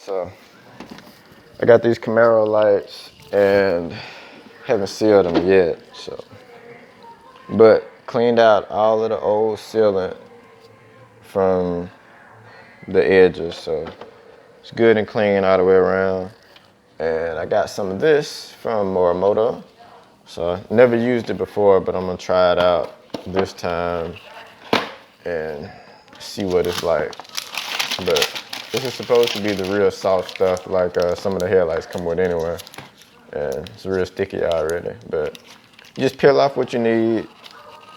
So I got these Camaro lights and haven't sealed them yet. But cleaned out all of the old sealant from the edges, so it's good and clean all the way around. And I got some of this from Morimoto. So I never used it before, but I'm gonna try it out this time and see what it's like. But this is supposed to be the real soft stuff like some of the headlights come with anyway. And it's real sticky already. But you just peel off what you need,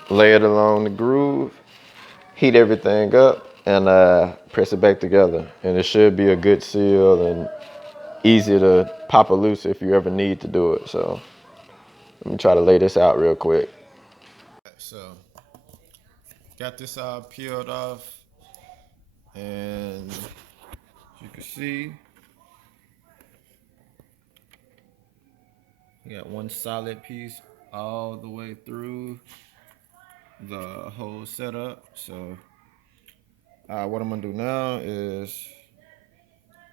lay it along the groove, heat everything up, and press it back together. And it should be a good seal and easy to pop it loose if you ever need to do it. So let me try to lay this out real quick. So got this all peeled off, and as you can see, you got one solid piece all the way through the whole setup. So what I'm gonna do now is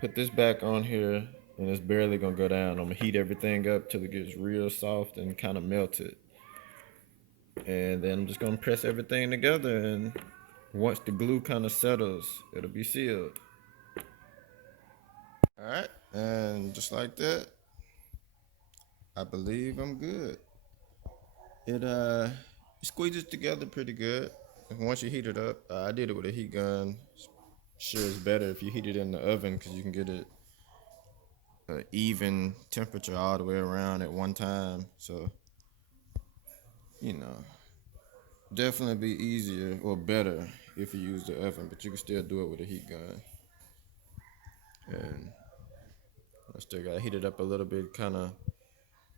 put this back on here, and it's barely gonna go down. I'm gonna heat everything up till it gets real soft and kind of melted. And then I'm just gonna press everything together, and once the glue kind of settles, it'll be sealed. All right, and just like that, I believe I'm good. It squeezes together pretty good. And once you heat it up, I did it with a heat gun. Sure, it's better if you heat it in the oven because you can get it even temperature all the way around at one time. So, you know, definitely be easier or better if you use the oven, but you can still do it with a heat gun. And I still gotta heat it up a little bit, kind of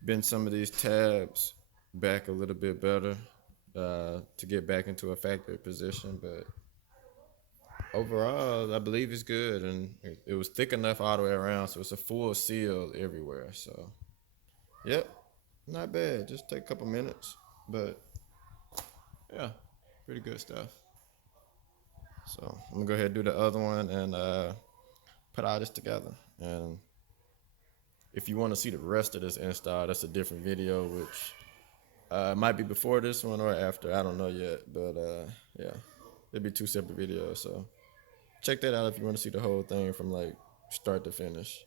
bend some of these tabs back a little bit better to get back into a factory position. But overall, I believe it's good, and it was thick enough all the way around, so it's a full seal everywhere. So, yep, not bad. Just take a couple minutes, but yeah, pretty good stuff. So I'm gonna go ahead and do the other one and put all this together. And if you want to see the rest of this install, that's a different video, which might be before this one or after. I don't know yet, but yeah, it'd be two separate videos. So check that out if you want to see the whole thing from like start to finish.